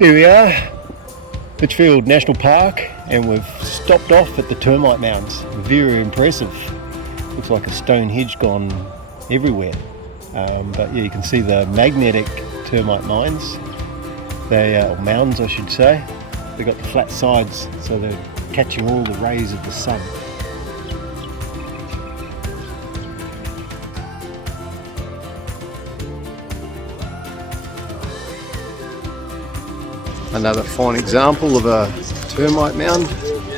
Here we are, Litchfield National Park, and we've stopped off at the Termite Mounds. Very impressive. Looks like a stone hedge gone everywhere. But yeah, you can see the magnetic termite mines. Or mounds, I should say. They've got the flat sides, so they're catching all the rays of the sun. Another fine example of a termite mound.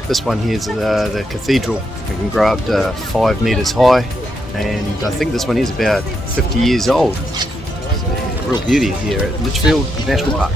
This one here is the cathedral. It can grow up to 5 metres high, and I think this one is about 50 years old. So, real beauty here at Litchfield National Park.